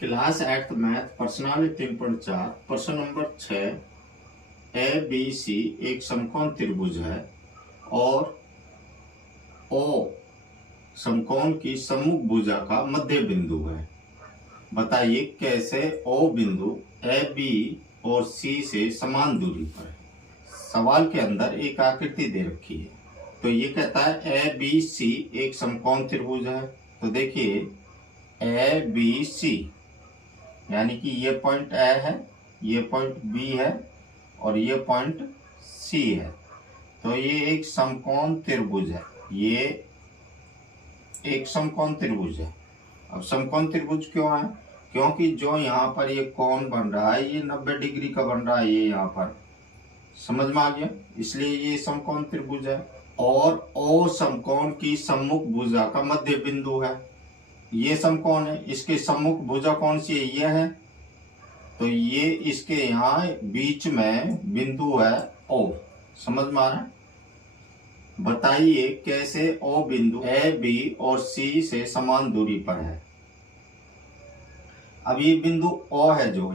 Class 8th math personality 3.4 प्रश्न number 6 A B C एक समकोण त्रिभुज है और ओ समकोण की सम्मुख भुजा का मध्य बिंदु है। बताइए कैसे ओ बिंदु ए बी और सी से समान दूरी पर है। सवाल के अंदर एक आकृति दे रखी है, तो ये कहता है ए बी सी एक समकोण त्रिभुज है। तो देखिए ए बी सी यानी कि ये पॉइंट ए है, ये पॉइंट बी है और ये पॉइंट सी है। तो ये एक समकोण त्रिभुज है, ये एक समकोण त्रिभुज है। अब समकोण त्रिभुज क्यों है? क्योंकि जो यहाँ पर ये कोण बन रहा है ये 90 डिग्री का बन रहा है, ये यहाँ पर समझ में आ गया, इसलिए ये समकोण त्रिभुज है। और ओ समकोण की सम्मुख भुजा का मध्य बिंदु है। ये समकोण है, इसके सम्मुख भुजा कौन सी है? ये है, तो ये इसके यहाँ बीच में बिंदु है ओ। समझ में आ रहा है? बताइए कैसे ओ बिंदु ए बी और सी से समान दूरी पर है। अब ये बिंदु ओ है जो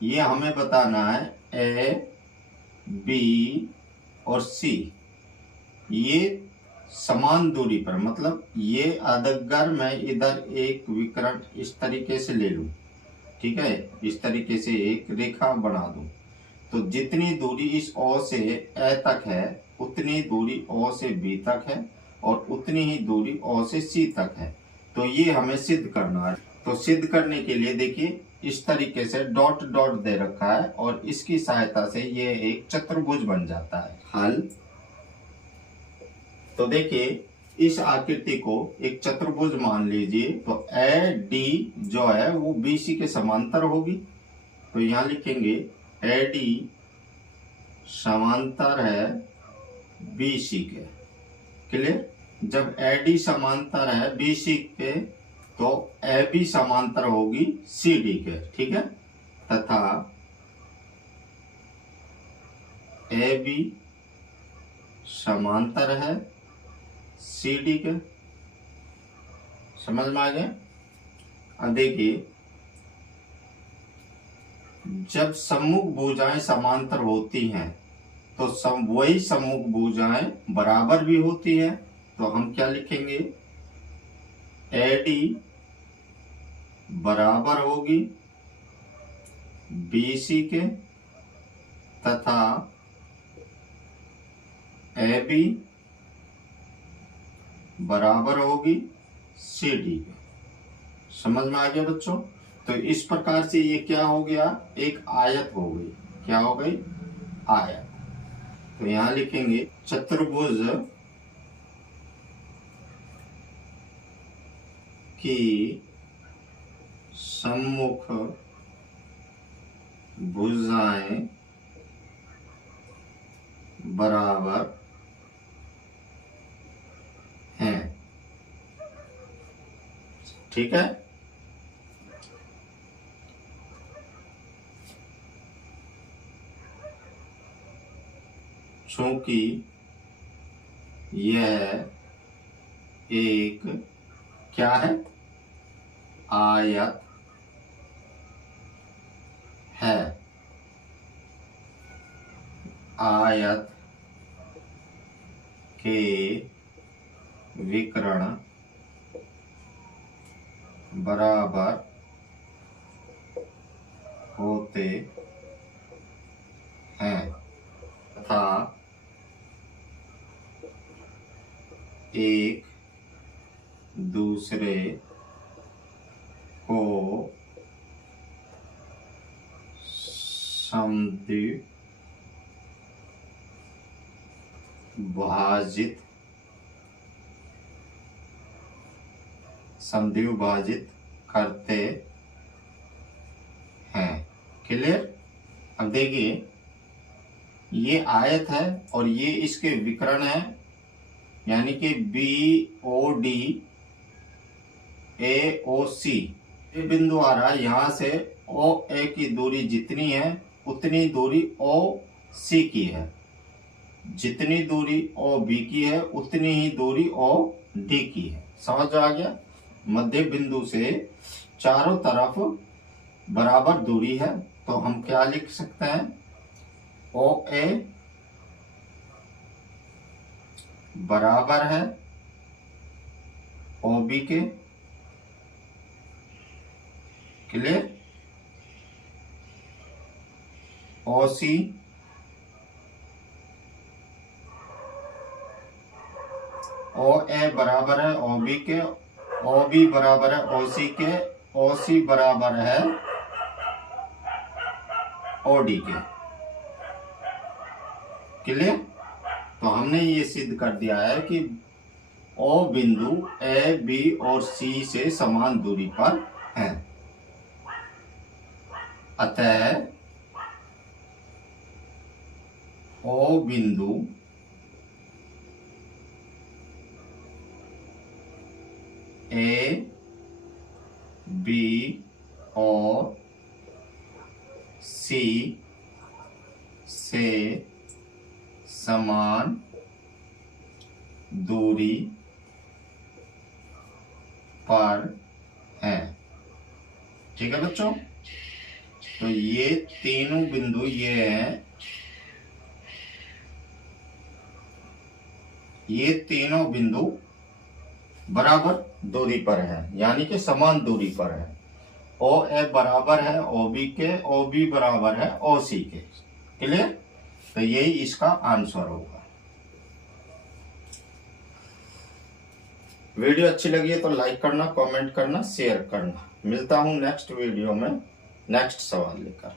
ये हमें बताना है ए बी और सी ये समान दूरी पर, मतलब ये अगर मैं इधर एक विकर्ण इस तरीके से ले लूं, ठीक है, इस तरीके से एक रेखा बना दूं, तो जितनी दूरी इस ओ से ए तक है उतनी दूरी ओ से बी तक है और उतनी ही दूरी ओ से सी तक है। तो ये हमें सिद्ध करना है। तो सिद्ध करने के लिए देखिए इस तरीके से डॉट डॉट दे रखा है और इसकी सहायता से ये एक चतुर्भुज बन जाता है। हल। तो देखिए इस आकृति को एक चतुर्भुज मान लीजिए, तो ए डी जो है वो बी सी के समांतर होगी। तो यहां लिखेंगे ए डी समांतर है बी सी के। क्लियर? जब ए डी समांतर है बी सी के तो ए बी समांतर होगी सी डी के, ठीक है, तथा ए बी समांतर है सी डी के। समझ में आ गया? अब देखिए जब सम्मुख भुजाएं समांतर होती हैं तो वही सम्मुख भुजाएं बराबर भी होती है। तो हम क्या लिखेंगे? ए डी बराबर होगी बी सी के तथा ए बी बराबर होगी सी डी के। समझ में आ गया बच्चों? तो इस प्रकार से ये क्या हो गया? एक आयत हो गई। क्या हो गई? आयत। तो यहां लिखेंगे चतुर्भुज की सम्मुख भुजाएं बराबर हैं। ठीक है? चूंकि यह एक क्या है? आयत है। आयत के विकर्ण बराबर होते हैं तथा एक दूसरे को समद्विभाजित करते हैं। क्लियर? अब देखिए ये आयत है और ये इसके विकर्ण है, यानी कि बी ओ डी ए ओ सी ये बिंदु आ रहा है। यहां से ओ ए की दूरी जितनी है उतनी दूरी ओ सी की है, जितनी दूरी ओ बी की है उतनी ही दूरी ओ डी की है। समझ आ गया? मध्य बिंदु से चारों तरफ बराबर दूरी है, तो हम क्या लिख सकते हैं, ओ ए बराबर है ओ बी के। क्लियर। ओ सी ओ ए बराबर है ओ बी के, ओ बी बराबर है ओ सी के, ओ सी बराबर है ओ डी के। क्लियर। तो हमने ये सिद्ध कर दिया है कि ओ बिंदु ए बी और सी से समान दूरी पर है। अतः ओ बिंदु ए बी और सी से समान दूरी पर है। ठीक है बच्चों। तो ये तीनों बिंदु ये हैं, ये तीनों बिंदु बराबर दूरी पर है, यानी कि समान दूरी पर है। ओ ए बराबर है ओ बी के, ओ बी बराबर है ओ सी के। क्लियर। तो यही इसका आंसर होगा। वीडियो अच्छी लगी है तो लाइक करना, कमेंट करना, शेयर करना। मिलता हूं नेक्स्ट वीडियो में नेक्स्ट सवाल लेकर।